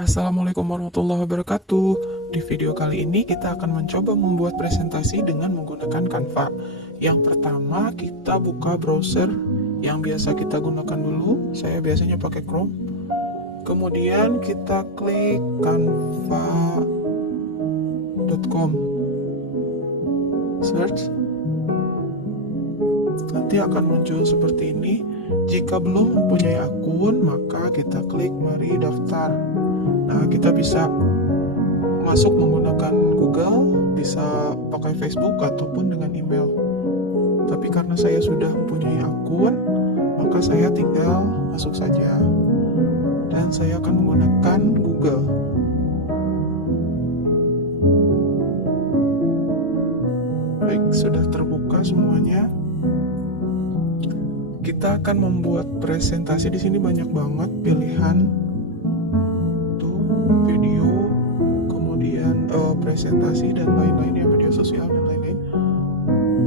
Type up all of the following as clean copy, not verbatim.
Assalamualaikum warahmatullahi wabarakatuh. Di video kali ini kita akan mencoba membuat presentasi dengan menggunakan Canva. Yang pertama, kita buka browser yang biasa kita gunakan dulu. Saya biasanya pakai Chrome. Kemudian kita klik canva.com. Search. Nanti akan muncul seperti ini. Jika belum mempunyai akun, maka kita klik mari daftar. Nah, kita bisa masuk menggunakan Google, bisa pakai Facebook ataupun dengan email. Tapi karena saya sudah mempunyai akun, maka saya tinggal masuk saja. Dan saya akan menggunakan Google. Baik, sudah terbuka semuanya. Kita akan membuat presentasi. Di sini banyak banget pilihan video, kemudian presentasi dan lain-lain, ya, media sosial dan lain-lain.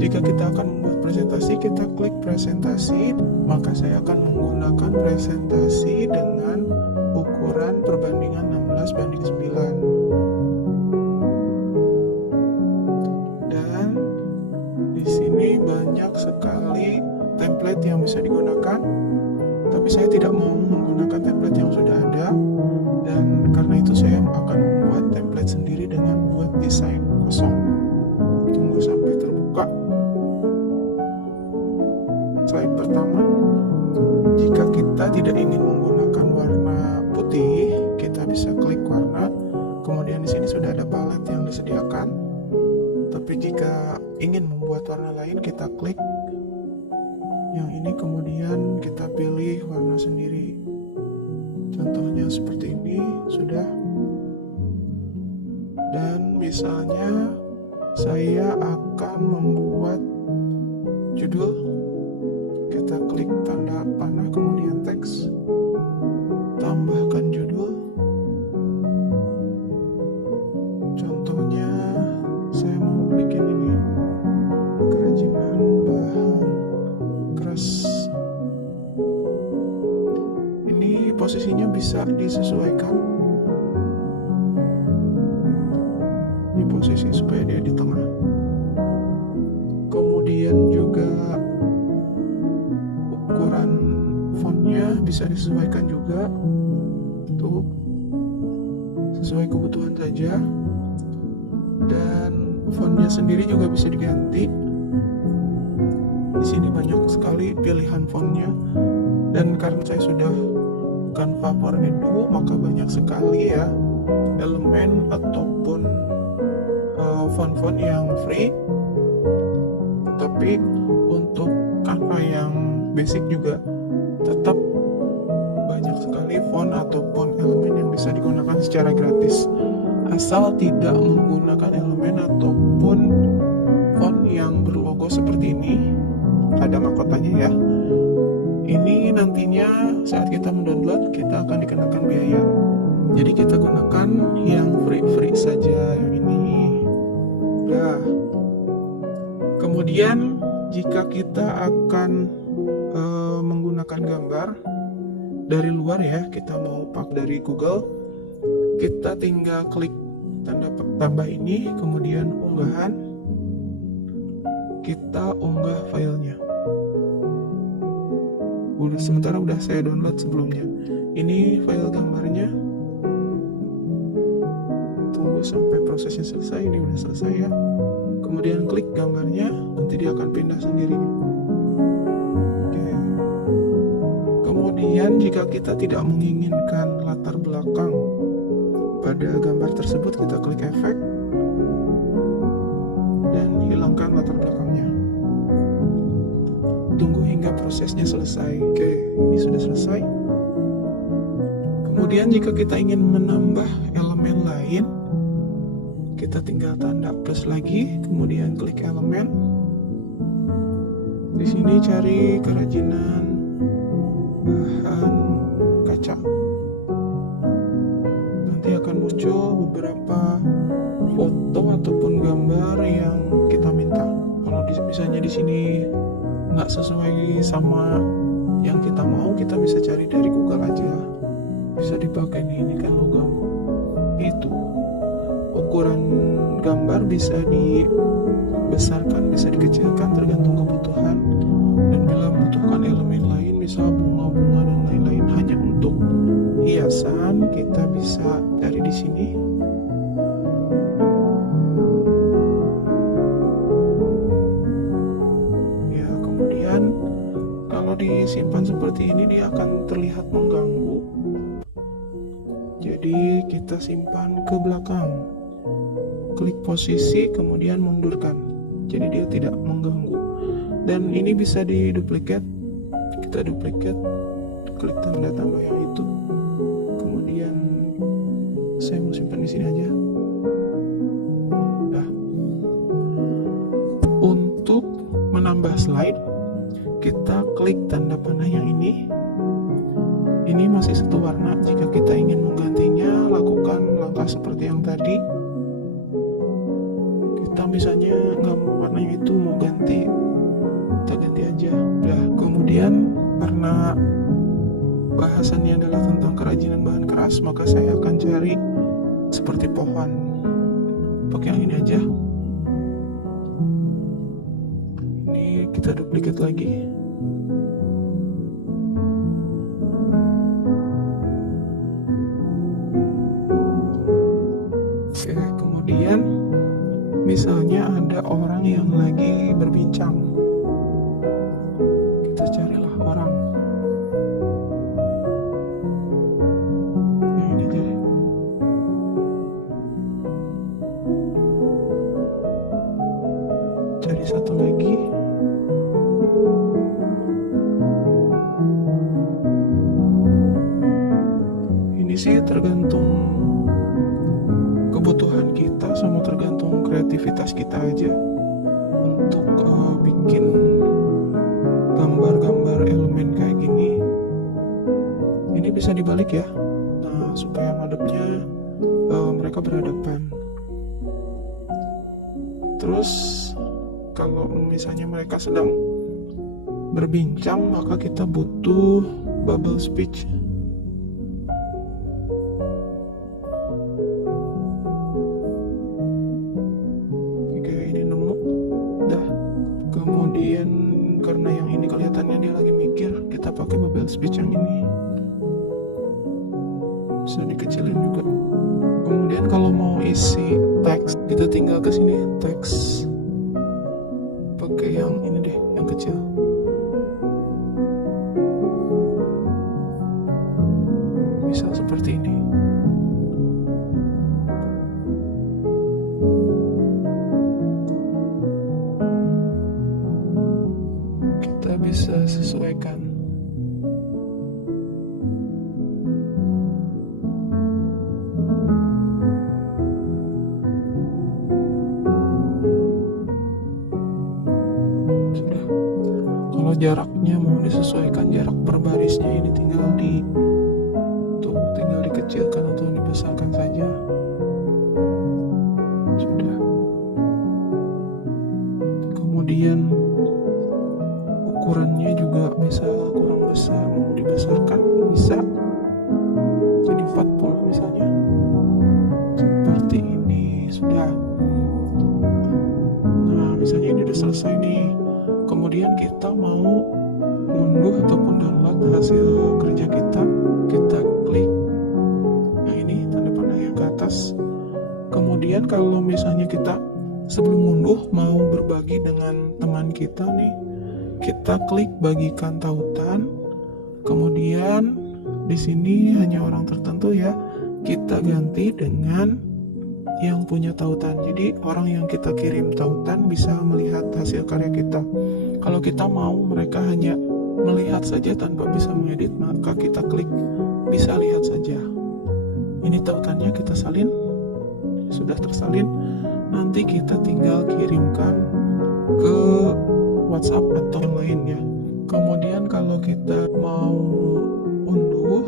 Jika kita akan membuat presentasi, kita klik presentasi, maka saya akan menggunakan presentasi dengan ukuran perbandingan 16:9. Dan di sini banyak sekali template yang bisa digunakan, tapi saya tidak mau menggunakan template yang sudah ada, dan karena itu saya akan membuat template sendiri dengan buat desain kosong. Tunggu sampai terbuka. Slide pertama, jika kita tidak ingin menggunakan warna putih, kita bisa klik warna. Kemudian di sini sudah ada palet yang disediakan. Tapi jika ingin membuat warna lain, kita klik yang ini, kemudian kita pilih warna sendiri. Contohnya seperti ini, sudah. Dan misalnya saya akan membuat judul. Kita klik tanda panah, kemudian teks, tambahkan judul. Contohnya saya mau bikin ini, kerajinan bahan keras. Ini posisinya bisa disesuaikan. Ini posisi supaya dia di tengah. Kemudian juga ukuran fontnya bisa disesuaikan juga. Tuh, sesuai kebutuhan saja. Dan fontnya sendiri juga bisa diganti. Di sini banyak sekali pilihan fontnya. Dan karena saya sudah Canva for Edu, maka banyak sekali ya elemen ataupun font-font yang free. Tapi untuk Canva yang basic juga tetap banyak sekali font ataupun elemen yang bisa digunakan secara gratis, asal tidak menggunakan elemen ataupun font yang berlogo seperti ini. Ada mahkotanya ya. Ini nantinya saat kita mendownload, kita akan dikenakan biaya. Jadi kita gunakan yang free saja, yang ini. Nah, kemudian jika kita akan menggunakan gambar dari luar ya, kita mau pakai dari Google, kita tinggal klik tanda tambah ini, kemudian unggahan. Kita unggah filenya. Sementara udah saya download sebelumnya. Ini file gambarnya. Tunggu sampai prosesnya selesai. Ini udah selesai ya. Kemudian klik gambarnya, nanti dia akan pindah sendiri. Oke. Kemudian jika kita tidak menginginkan latar belakang pada gambar tersebut, kita klik efek dan hilangkan latar belakangnya. Tunggu hingga prosesnya selesai. Oke, ini sudah selesai. Kemudian jika kita ingin menambah elemen lain, kita tinggal tanda plus lagi, kemudian klik elemen. Di sini cari kerajinan bahan kaca. Nanti akan muncul beberapa foto ataupun gambar yang kita minta. Kalau misalnya di sini nggak sesuai sama yang kita mau, kita bisa cari dari Google aja. Bisa dipakai nih, ini kan logam. gambar bisa dibesarkan, bisa dikecilkan tergantung kebutuhan. Dan bila membutuhkan elemen lain, misal bunga-bunga dan lain-lain hanya untuk hiasan, kita bisa cari di sini. Ya, kemudian kalau disimpan seperti ini dia akan terlihat mengganggu. Jadi kita simpan ke belakang. Klik posisi kemudian mundurkan. Jadi dia tidak mengganggu. Dan ini bisa diduplikat. Kita duplikat, klik tanda tambah yang itu. Kemudian saya mau simpan di sini aja. Nah, untuk menambah slide, kita klik tanda panah yang ini. Ini masih satu warna. Jika kita ingin menggantinya, lakukan langkah seperti yang tadi. Kita misalnya nggak mau warnanya itu, mau ganti, kita ganti aja. Udah. Kemudian karena bahasannya adalah tentang kerajinan bahan keras, maka saya akan cari seperti pohon. Pakai yang ini aja. Ini kita duplikat lagi. Oke, kemudian misalnya ada orang yang lagi berbincang. Kita carilah orang. Yang ini aja deh. Cari satu lagi. Ini sih tergantung kebutuhan kita sama tergantung kreativitas kita aja untuk bikin gambar-gambar elemen kayak gini. Ini bisa dibalik ya, nah supaya madepnya mereka berhadapan. Terus kalau misalnya mereka sedang berbincang, maka kita butuh bubble speech. Kemudian karena yang ini kelihatannya dia lagi mikir, kita pakai bubble speech yang ini. Bisa dikecilin juga. Kemudian kalau mau isi teks, kita tinggal ke sini teks. Pakai yang ini deh, yang kecil. Bisa seperti ini. Bisa sesuaikan. Sudah. Kalau jaraknya mau disesuaikan, jarak per barisnya ini tinggal dikecilkan atau dibesarkan saja. Sudah. Kemudian ukurannya juga bisa kurang besar, mau dibesarkan bisa jadi 40 misalnya, seperti ini. Sudah. Nah misalnya ini udah selesai nih, kemudian kita mau unduh ataupun download hasil kerja kita klik yang ini tanda panah yang ke atas. Kemudian kalau misalnya kita sebelum unduh mau berbagi dengan teman kita nih, kita klik bagikan tautan. Kemudian di sini hanya orang tertentu ya, kita ganti dengan yang punya tautan. Jadi orang yang kita kirim tautan bisa melihat hasil karya kita. Kalau kita mau mereka hanya melihat saja tanpa bisa mengedit, maka kita klik bisa lihat saja. Ini tautannya kita salin. Sudah tersalin, nanti kita tinggal kirimkan ke WhatsApp atau yang lainnya. Kemudian kalau kita mau unduh,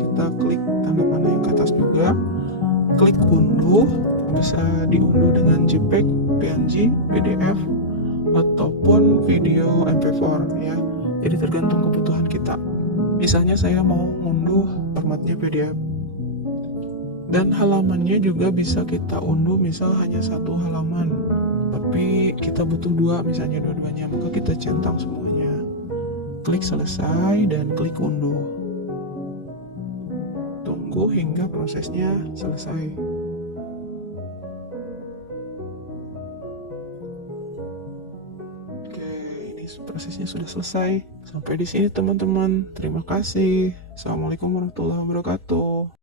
kita klik tanda panah yang ke atas juga, klik unduh. Bisa diunduh dengan JPEG, PNG, PDF, ataupun video MP4 ya. Jadi tergantung kebutuhan kita. Misalnya saya mau unduh formatnya PDF. Dan halamannya juga bisa kita unduh, misal hanya satu halaman tapi kita butuh dua, misalnya dua-duanya, maka kita centang semuanya, klik selesai dan klik unduh. Tunggu hingga prosesnya selesai. Oke, ini prosesnya sudah selesai. Sampai di sini teman-teman. Terima kasih. Assalamualaikum warahmatullahi wabarakatuh.